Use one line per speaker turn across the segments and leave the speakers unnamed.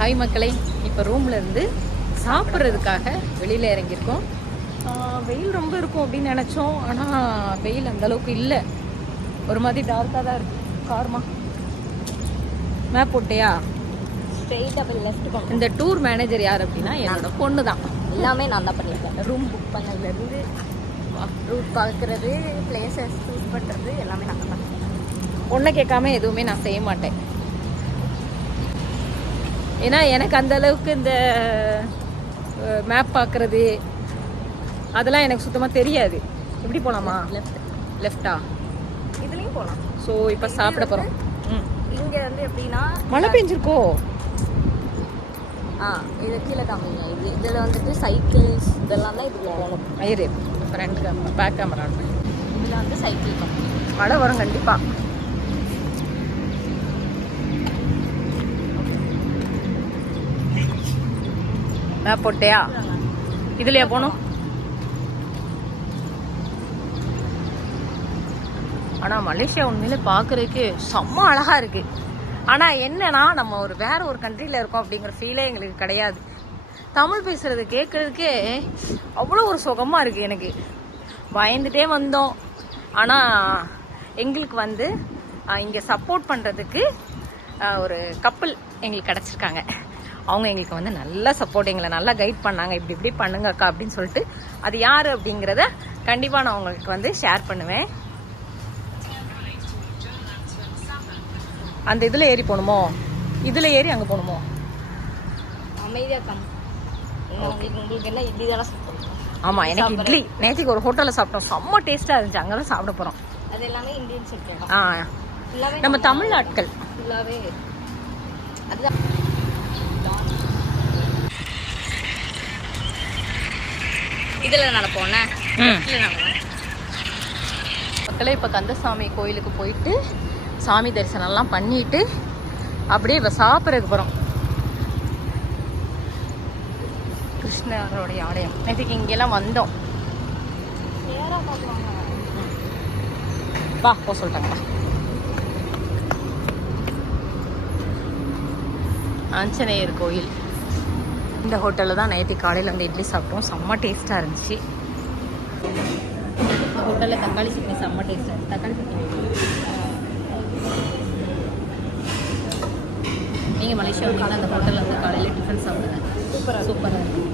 Hi மக்களை இப்போ ரூம்ல இருந்து சாப்பிட்றதுக்காக வெளியில் இறங்கியிருக்கோம். வெயில் ரொம்ப இருக்கும் அப்படின்னு நினச்சோம். ஆனால் வெயில் அந்த அளவுக்கு இல்லை. ஒரு மாதிரி டார்க்காக தான் இருக்கு. கார்மா மேப் போட்டியா? இந்த டூர் மேனேஜர் யார் அப்படின்னா என்னோட பொண்ணு தான்
எல்லாமே நான் தான் பண்ணியிருக்கேன். ரூம் புக் பண்ணதுலேருந்து ரூட் பார்க்குறது பிளேசஸ் சூஸ் பண்ணுறது எல்லாமே நான் தான் பண்ணேன்
பொண்ணை கேட்காம எதுவுமே நான் செய்ய மாட்டேன். ஏன்னா எனக்கு அந்த அளவுக்கு இந்த மேப் பார்க்குறது அதெல்லாம் எனக்கு சுத்தமாக தெரியாது. எப்படி போகலாமா
லெஃப்ட்
லெஃப்டா
இதுலேயும் போகலாம்
ஸோ இப்போ சாப்பிட போகிறோம்
இங்கே வந்து எப்படின்னா
மழை பெஞ்சிருக்கோ?
ஆ இது கீழே காமிங்க. இது இதில் வந்துட்டு சைக்கிள்ஸ் இதெல்லாம் தான் இதுக்கு போகணும்.
ஐயரு. ஃப்ரண்ட் கேமரா பேக் கேமரா
இதில் வந்து சைக்கிள்
மழை வரும் கண்டிப்பாக மேப்போட்டையா இதுலயா போகணும் ஆனால் மலேசியா உண்மையிலே பார்க்குறதுக்கு செம்ம அழகா இருக்கு. ஆனால் என்னன்னா நம்ம ஒரு வேற ஒரு கண்ட்ரியில் இருக்கோம் அப்படிங்கிற ஃபீலே எங்களுக்கு கிடையாது. தமிழ் பேசுறது கேட்கறதுக்கே அவ்வளோ ஒரு சுகமாக இருக்கு எனக்கு. பயந்துட்டே வந்தோம். ஆனால் எங்களுக்கு வந்து இங்கே சப்போர்ட் பண்ணுறதுக்கு ஒரு கப்பல் எங்களுக்கு கிடச்சிருக்காங்க. அவங்க எங்களுக்கு வந்து நல்லா சப்போர்ட் எங்களை நல்லா கைட் பண்ணாங்க. இப்படி இப்படி பண்ணுங்க அக்கா அப்படின்னு சொல்லிட்டு அது யார் அப்படிங்கிறத கண்டிப்பாக நான் உங்களுக்கு வந்து ஷேர் பண்ணுவேன். அந்த இதில் ஏறி போகணுமோ? இதில் ஏறி அங்கே போகணுமோ?
அமைதியாக கம் உங்களுக்கு உங்களுக்கு என்ன இட்லி தானே சாப்பிடணும்?
ஆமாம் எனக்கு இட்லி. நேற்றுக்கு ஒரு ஹோட்டலில் சாப்பிட்டோம். செம்ம டேஸ்ட்டாக இருந்துச்சு. அங்கே தான் சாப்பிட போகிறோம்
அது எல்லாமே இந்தியன்
ஆ. நம்ம தமிழ் ஆட்கள்.
ஃபுல்லாகவே அதுதான். இதில் நடப்போண்ணே
ம்.
இதில் நடப்போம்
மக்களே இப்போ கந்தசாமி கோயிலுக்கு போயிட்டு சாமி தரிசனம்லாம் பண்ணிட்டு அப்படியே இப்போ சாப்பிட்றதுக்கு போகிறோம் கிருஷ்ணரோடைய ஆலயம். நேற்றுக்கு இங்கெல்லாம் வந்தோம். வா போ சொல்லிட்டாங்களா ஆஞ்சநேயர் கோயில். இந்த ஹோட்டலில் தான் நைட்டு காலையில் வந்து இட்லி சாப்பிட்டோம். செம்ம டேஸ்ட்டாக இருந்துச்சு. ஹோட்டலில் தக்காளி சட்னி செம்ம டேஸ்ட்டாக தக்காளி சட்னி நீங்கள் மலேசியா வந்தீங்கன்னா அந்த ஹோட்டலில் வந்து காலையில் டிஃபன் சாப்பிடுங்க. சூப்பராக சூப்பராக இருக்கும்.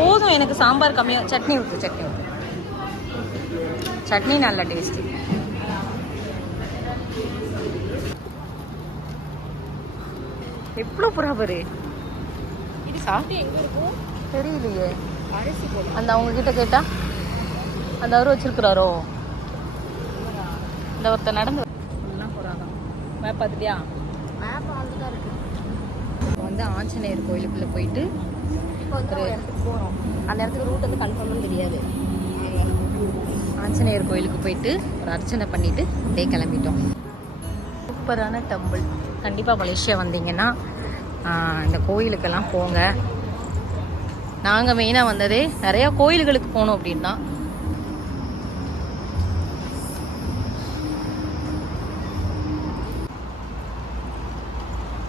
போதும் எனக்கு சாம்பார் கம்மியாக சட்னி ஊற்று சட்னி சட்னி நல்ல டேஸ்ட்டு எவ்வளோ புறா பாரு.
இது சாப்பிட்டு எங்கே இருக்கும்
தெரியலையே.
அரிசி
அந்த அவங்க கிட்ட கேட்டா அந்த அவர் வச்சிருக்கிறாரோ? இந்த ஒருத்தர் நடந்து எல்லாம் போகிறாங்க மேப் பார்த்துட்டியா?
மேப் இருக்குது
இப்போ வந்து ஆஞ்சநேயர் கோயிலுக்குள்ளே போயிட்டு
ஒரு போகிறோம் அந்த இடத்துக்கு ரூட் வந்து கன்ஃபார்மாக தெரியாது.
ஆஞ்சநேயர் கோயிலுக்கு போயிட்டு ஒரு அர்ச்சனை பண்ணிட்டு அப்படியே கிளம்பிட்டோம். சூப்பரான டெம்பிள் கண்டிப்பாக மலேசியா வந்தீங்கன்னா இந்த கோயிலுக்கெல்லாம் போங்க. நாங்கள் மெயினாக வந்ததே நிறையா கோயில்களுக்கு போனோம் அப்படின்னா.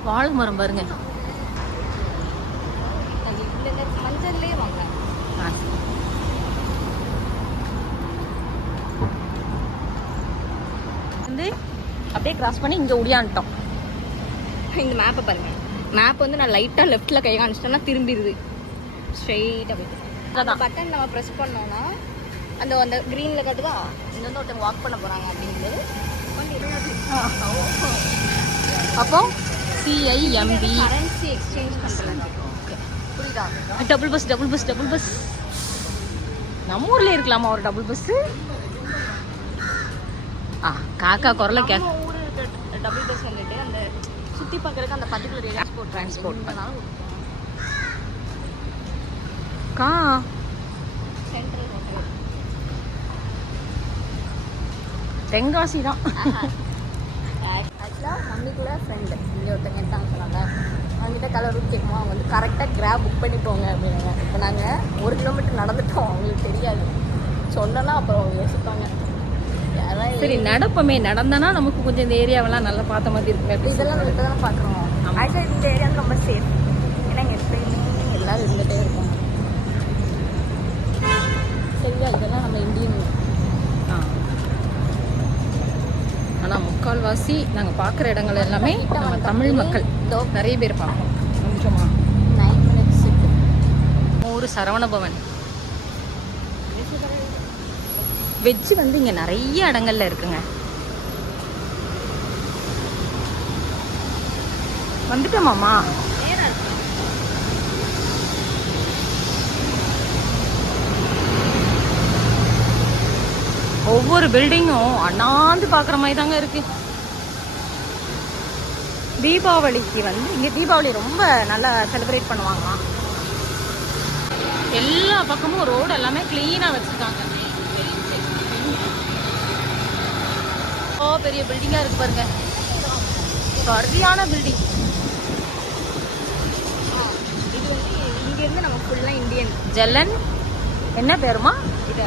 வாழை மரம் பாருங்க.
வாங்க
வந்து அப்படியே கிராஸ் பண்ணி இங்கே உடியான்ட்டோம்
இந்த மேப்பை பாருங்க. மேப் வந்து நான் லைட்டாக லெஃப்ட்டில் கை காமிச்சிட்டேன்னா திரும்பிடுது. ஸ்ட்ரெயிட்டாக போயிட்டு. பட்டன் நம்ம ப்ரெஸ் பண்ணோம்னா அந்த அந்த க்ரீனில் காட்டுதா இங்க வந்து ஒருத்தங்க வாக் பண்ண போகிறாங்க வண்டி
அப்போ சிஐஎம்பி
கரன்சி எக்ஸ்சேஞ்ச் பண்ணுறாங்க புரியுதா?
Double bus double bus double bus நம்ம ஊர்ல இருக்கலாமா ஒரு டபுள் பஸ் ஆ காக்கா குரலை கே
டபுள் பஸ் வந்துட்டு சுற்றி பார்க்குறதுக்கு அந்த பர்டிகுலர் ஏரியா. ட்ரான்ஸ்போர்ட்
கா.
சென்ட்ரல் ஹோட்டல்
தென்காசி தான்.
ஆக்சுவலாக கூட ஃப்ரெண்டு இங்கே ஒருத்தங்க இருக்காங்க சொன்னாங்க. அவங்ககிட்ட கலர் ரூட் கேட்குமா அவங்க வந்து கரெக்டாக கிராப் புக் பண்ணி போங்க அப்படின்னாங்க. இப்போ நாங்கள் ஒரு கிலோமீட்டர் நடந்துட்டோம். அவங்களுக்கு தெரியாது. சொன்னோன்னா அப்புறம் அவங்க யோசிப்பாங்க.
சரி நடப்போமே. நடந்தனா நமக்கு கொஞ்சம் இந்த ஏரியாவெல்லாம் நல்லா பார்த்த மாதிரி இருக்குமே.
இதெல்லாம் இப்போ தான் பார்க்குறோம். ஆக்சுவலாக இந்த ஏரியா ரொம்ப சேஃப் ஏன்னா எப்பயுமே எல்லாரும் இருந்துகிட்டே இருப்பாங்க
சரியா இதெல்லாம் நம்ம இந்தியன். ஆனால் முக்கால்வாசி நாங்கள் பார்க்குற இடங்கள் எல்லாமே நம்ம தமிழ் மக்கள். நிறைய பேர் பார்ப்போம். கொஞ்சமா.
நைன் மினிட்ஸ்
ஊர் சரவணபவன். வெஜ் வந்து இங்கே நிறைய இடங்கள்ல இருக்குங்க. வந்துட்டோமாம்மா ஒவ்வொரு பில்டிங்கும் அண்ணாந்து பார்க்குற மாதிரி தாங்க இருக்கு. தீபாவளிக்கு வந்து இங்கே தீபாவளி ரொம்ப நல்லா செலிப்ரேட் பண்ணுவாங்களாம். எல்லா பக்கமும் ரோடு எல்லாமே க்ளீனாக வச்சுருக்காங்க. ஓ பெரிய பில்டிங்காக இருக்கு பாருங்க. சரியான பில்டிங்
இது வந்து இங்கேருந்து நம்ம ஃபுல்லாக இந்தியன்
ஜல்லன்? என்ன பேருமா?
இதை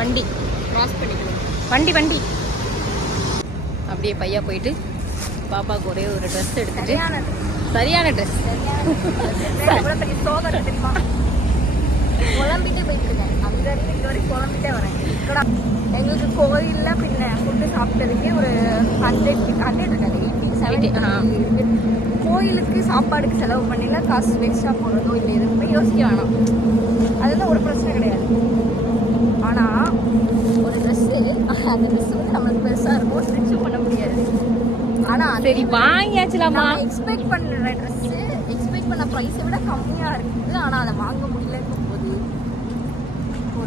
வண்டி.
கிராஸ் பண்ணிக்கணும்.
வண்டி வண்டி. அப்படியே பையா போயிட்டு பாப்பாவுக்கு ஒரே ஒரு ட்ரெஸ் எடுத்துட்டு சரியான ட்ரெஸ்
எவ்வளோ சோதனை தெரியுமா? குழம்பிட்டு போயிட்டு அங்கேருந்து இங்கே வரைக்கும் குழம்பிட்டே வரேன். எங்களுக்கு கோயிலில் பின்ன ஃபுட்டு சாப்பிட்டதுக்கே ஒரு ஹண்ட்ரட் ஹண்ட்ரட் இருக்காது எயிட்டி
செவன்ட்டி
கோயிலுக்கு சாப்பாடுக்கு செலவு பண்ணினா காசு வேஸ்ட்டாக போடுறதோ இல்லை எதுவுமே யோசிக்க வேணாம். அதெல்லாம் ஒரு பிரச்சனை கிடையாது. ஆனால் ஒரு ட்ரெஸ்ஸு அந்த ட்ரெஸ் வந்து நம்மளுக்கு பெருசாக இருக்கும் ஸ்டிச்சும் பண்ண முடியாது. ஆனால்
சரி வாங்கியாச்சுலாமா?
எக்ஸ்பெக்ட் பண்ணுற ட்ரெஸ்ஸு பண்ண ப்ரைஸை விட கம்மியாக இருக்குது. ஆனால் அதை வாங்க முடியலங்கும் போது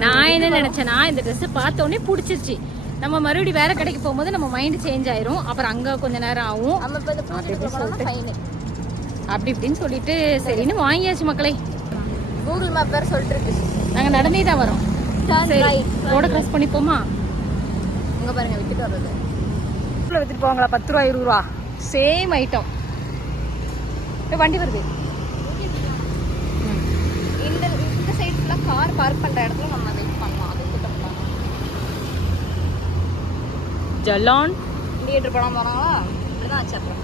நான் என்ன நினைச்சேன்னா இந்த ட்ரெஸ் பார்த்த உடனே பிடிச்சிருச்சு. நம்ம மறுபடியும் வேற கடைக்கு போகும்போது நம்ம மைண்ட் சேஞ்ச் ஆயிரும். அப்புறம் அங்க கொஞ்ச நேரம் ஆகும். அப்படி இப்படின்னு சொல்லிட்டு சரின்னு வாங்கியாச்சு மக்களே.
கூகுள் மேப் வேறு சொல்லிட்டு இருக்கு
நாங்க நடந்தே தான் வரோம். சரி. ரோட கிராஸ் பண்ணி போமா
இங்கே பாருங்க விட்டுட்டு வர்றது.
வித்துட்டு போவாங்களா? பத்து ரூபா இருபது ரூபா? சேம் ஐட்டம் வண்டி வருது ம்.
இந்த இந்த சைடு ஃபுல்லாக கார் பார்க் பண்ணுற இடத்துல நம்ம வெயிட் பண்ணலாம். அது கிட்ட பண்ணலாம்
ஜலான்?
தியேட்டர் படம் போனாங்களா? இப்படிதான் ஆச்சு அப்புறம்.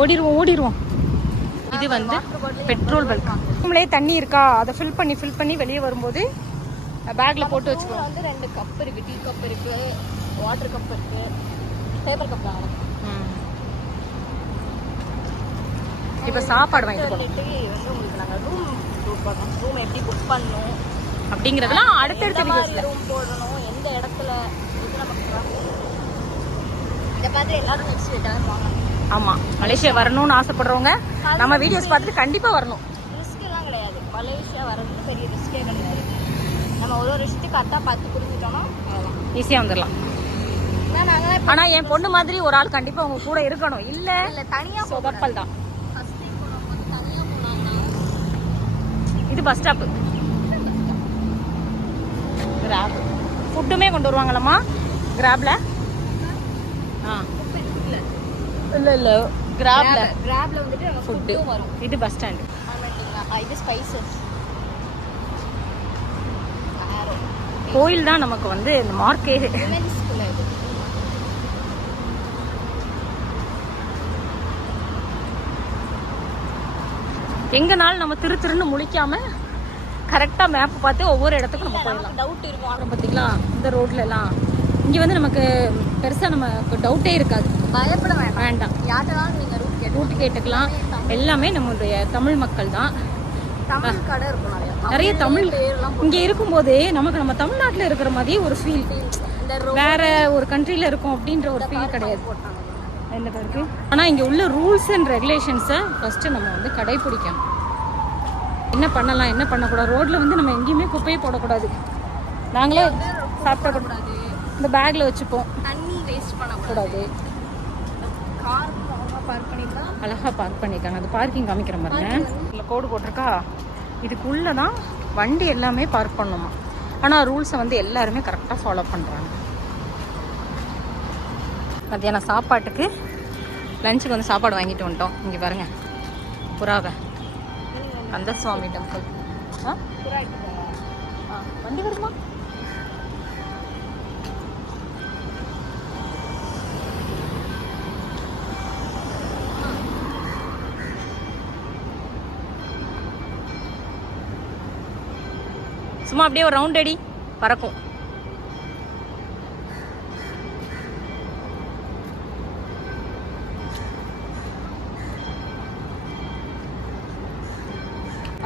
ஓடிடுவோம் ஓடிடுவோம் இது வந்து பெட்ரோல் பல்க் நம்மளே தண்ணி இருக்கா? அதை ஃபில் பண்ணி ஃபில் பண்ணி வெளியே வரும்போது பேக்ல போட்டு வச்சுக்குவோம்
வந்து ரெண்டு கப் இருக்கு டீ கப் இருக்கு வாட்டர் கப் இருக்கு டேபிள் கப் தான்.
இப்போ சாப்பாடு வாங்கிட்டு போகணும்.
ரூம் எப்படி புக் பண்ணணும்
அப்படிங்கிறதெல்லாம் அடுத்தடுத்த வீடியோஸ்ல
ரூம் போடணும் எந்த இடத்துல. இந்த மாதிரி எல்லாரும் நெக்ஸ்ட் வீட்டாக வாங்க.
ஆமா மலேசியா வரணும்னு ஆசைப்படுறவங்க நம்ம வீடியோஸ் பார்த்துட்டு கண்டிப்பா வரணும்.
ரிஸ்க் எல்லாம் கிடையாது. மலேசியா வர்றது பெரிய ரிஸ்கே கிடையாது. நம்ம ஒரு ஒரு விஷயத்துக்கு கரெக்டாக பார்த்து புரிஞ்சுட்டோம்னா அவ்வளோதான்
ஈஸியா வந்துடலாம். ஆனா என் பொண்ணு மாதிரி ஒரு ஆள் கண்டிப்பா உங்க கூட இருக்கணும். இல்ல.
இல்லை தனியாக
சொதப்பல் தான்
ஃபஸ்ட் டைம் போனவங்க தனியாக போனாங்கன்னா
இது பஸ் ஸ்டாப் கிராப் ஃபுட்டுமே கொண்டு வருவாங்களம்மா? கிராப்ல ஆ. இல்ல இல்ல. கிராப்ல
கிராப்ல வந்துட்டு நம்ம
ஃபுட்டு
வரும்.
இது பஸ் ஸ்டாண்ட்
இது ஸ்பைசஸ்
கோயில் தான் நமக்கு வந்து இந்த மார்க்கே
விமென்ஸ்குள்ள இது
எங்கனாலும் நம்ம திரு திருன்னு முழிக்காம கரெக்டா மேப் பார்த்து ஒவ்வொரு இடத்துக்கும் நம்ம போயிடலாம்.
டவுட் இருக்கும்.
அப்புறம் பார்த்தீங்களா இந்த ரோட்ல எல்லாம். இங்க வந்து நமக்கு பெருசா நமக்கு டவுட்டே இருக்காது.
பயப்பட வேண்டாம்.
வேண்டாம்.
யார்கிட்டனாலும் நீங்கள் ரூட் கேட்டு
ரூட் கேட்டுக்கலாம். எல்லாமே நம்மளுடைய தமிழ் மக்கள் தான்.
நிறைய.
தமிழ் இங்க இருக்கும்போதே நமக்கு நம்ம தமிழ்நாட்டுல இருக்கிற மாதிரியே ஒரு ஃபீல் வேற ஒரு கண்ட்ரில இருக்கோம் அப்படின்ற ஒரு ஃபீல் கிடையாது.
போட்டாங்க
என்ன இருக்கு? ஆனா இங்க உள்ள ரூல்ஸ் அண்ட் ரெகுலேஷன்ஸை ஃபர்ஸ்ட் நம்ம வந்து கடைபிடிக்கணும் என்ன பண்ணலாம் என்ன பண்ணக்கூடாது? ரோட்ல வந்து நம்ம எங்கேயுமே குப்பையை போடக்கூடாது. நாங்களே சாப்பிட
கூடாது?
இந்த பேக்ல வச்சுப்போம்.
தண்ணி வேஸ்ட் பண்ணக்கூடாது.
கூடாது.
கார் அழகாக பார்க் பண்ணிக்கலாம்.
அழகா பார்க் பண்ணிருக்காங்க அது பார்க்கிங் காமிக்கிற பாருங்க இல்ல கோடு போட்டிருக்கா? இதுக்குள்ள தான் வண்டி எல்லாமே பார்க் பண்ணணுமா ஆனா ரூல்ஸை வந்து எல்லாருமே கரெக்டாக ஃபாலோ பண்றாங்க. மத்தியானம் சாப்பாட்டுக்கு லஞ்சுக்கு வந்து சாப்பாடு வாங்கிட்டு வந்துட்டோம். இங்கே பாருங்க. புறாவை. கந்தசுவாமி டெம்பிள் ஆ? ஆ வண்டி வருமா? சும்மா அப்படியே ஒரு ரவுண்ட் அடி. பறக்கும்.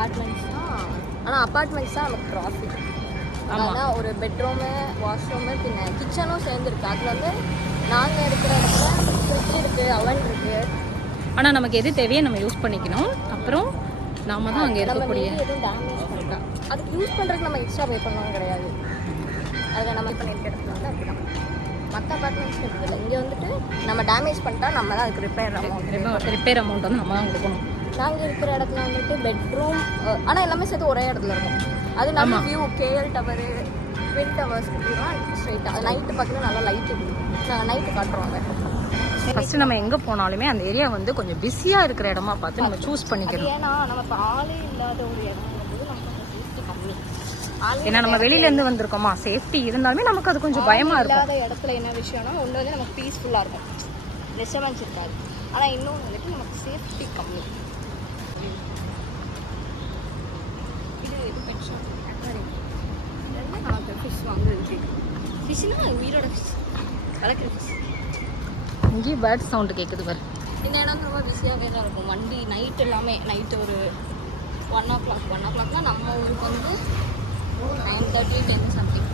அப்பார்ட்மெண்ட்ஸ் தான் ஆனால் அப்பார்ட்மெண்ட்ஸ் தான் நமக்கு ப்ராஃபிட். ஆனால் ஒரு பெட்ரூமு வாஷ்ரூமு பின்ன கிச்சனும் சேர்ந்துருக்கு. அதில் வந்து நாங்கள் இருக்கிற இடத்துல ஃப்ரிட்ஜ் இருக்குது அவன் இருக்குது
ஆனால் நமக்கு எது தேவையோ நம்ம யூஸ் பண்ணிக்கணும். அப்புறம் நாம தான் அங்கே இருக்கக்கூடிய
எதுவும் டேமேஜ் பண்ணிட்டா அதுக்கு யூஸ் பண்ணுறதுக்கு நம்ம எக்ஸ்ட்ரா பே பண்ணவும் கிடையாது. அதில் நம்ம பண்ணிட்டு இடத்துல வந்து அப்படிதான். மற்ற அப்பார்ட்மெண்ட்ஸ் இருக்குது இங்கே வந்துட்டு நம்ம டேமேஜ் பண்ணிட்டா நம்ம தான் அதுக்கு ரிப்பேர் அமௌண்ட்
ரிப்பேர் அமௌண்ட் வந்து நம்ம தான் கொடுக்கணும்.
நாங்கள் இருக்கிற இடத்துல வந்துட்டு பெட்ரூம் ஆனால் எல்லாமே சேர்த்து ஒரே இடத்துல இருக்கும். அது நம்ம view KL tower twin towers ஸ்ட்ரைட்டாக அது நைட்டு பக்கத்தில் நல்லா லைட்டு நாங்கள் நைட்டு காட்டுறோம்.
ஃபர்ஸ்ட் நம்ம எங்கே போனாலுமே அந்த ஏரியா வந்து கொஞ்சம் பிஸியாக இருக்கிற இடமா பார்த்து நம்ம சூஸ் பண்ணிக்கணும்.
ஏன்னா நம்ம இப்போ ஆளே இல்லாத ஒரு நமக்கு ஆளே
ஏன்னா நம்ம வெளியில இருந்து வந்திருக்கோமா? சேஃப்டி இருந்தாலுமே நமக்கு அது கொஞ்சம் பயமா இருக்கும்.
இல்லாத இடத்துல என்ன விஷயம்னா ஒன்று வந்து நமக்கு பீஸ்ஃபுல்லாக இருக்கும். டிஸ்டர்பன்ஸ் இருக்காது ஆனால் இன்னொன்று வந்துட்டு நமக்கு சேஃப்டி கம்மி இது இது பெட் ஷாப் நமக்கு ஃபிஷ் வாங்குறதுக்கு ஃபிஷ்னா உயிரோட ஃபிஷ் வளர்க்குற ஃபிஷ்
இங்கேயும் பேர்ட் சவுண்டு கேட்குது பாரு.
இந்த இடம் ரொம்ப பிஸியாகவே தான் இருக்கும். வண்டி நைட் எல்லாமே நைட்டு ஒரு ஒன் ஓ கிளாக் ஒன் ஓ கிளாக்னா நம்ம ஊருக்கு வந்து நைன் தேர்ட்டி டென் சம்திங்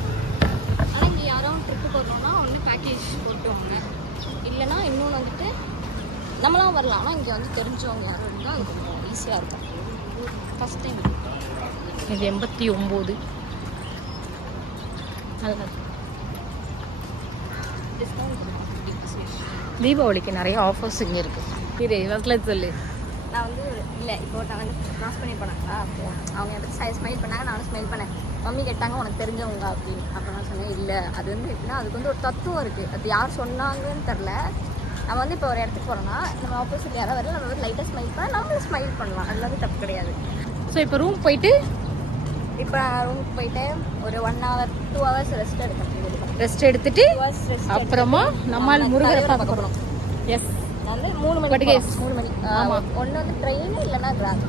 ஆனால் இங்கே யாரோ ட்ரிப்பு போடுறோம்னா ஒன்று பேக்கேஜ் போட்டுவாங்க இல்லைன்னா இன்னொன்று வந்துட்டு நம்மளாம் வரலாம். ஆனால் இங்கே வந்து தெரிஞ்சவங்க யாரும் இருந்தால் அது கொஞ்சம் ஈஸியாக இருக்கும். ஃபஸ்ட் டைம்
இது எண்பத்தி ஒம்பது. தீபாவளிக்கு நிறைய ஆஃபர்ஸ் இங்கே இருக்கு. இது இவத்தில் சொல்லு.
நான் வந்து இல்லை இப்போ நான் வந்து க்ராஸ் பண்ணி போனாங்களா அப்போ அவங்க எனக்கு ஸ்மைல் பண்ணாங்க. நானும் ஸ்மைல் பண்ணேன். மம்மி கேட்டாங்க உனக்கு தெரிஞ்சவங்க அப்படின்னு. அப்போ நான் சொன்னேன் இல்லை அது வந்து எப்படின்னா அதுக்கு வந்து ஒரு தத்துவம் இருக்குது அது யார் சொன்னாங்கன்னு தெரில நம்ம வந்து இப்போ ஒரு இடத்துக்கு போகிறோம்னா நம்ம ஆப்போசிட் யாராவது வரல நம்ம வந்து லைட்டாக ஸ்மைல் பண்ணால் நம்மளும் ஸ்மைல் பண்ணலாம். அது தப்பு கிடையாது.
ஸோ இப்போ ரூம் போயிட்டு
இப்போ ரூமுக்கு போயிட்டு ஒரு one hour two hours rest எடுக்கணும்.
ரெஸ்ட் எடுத்துட்டு அப்புறமா நம்மால் முருகரை பார்க்க போகிறோம் எஸ்
வந்து மூணு மணி மூணு மணி.
ஆமா.
ஒன்று வந்து ட்ரெயின் இல்லைன்னா கிராஸ்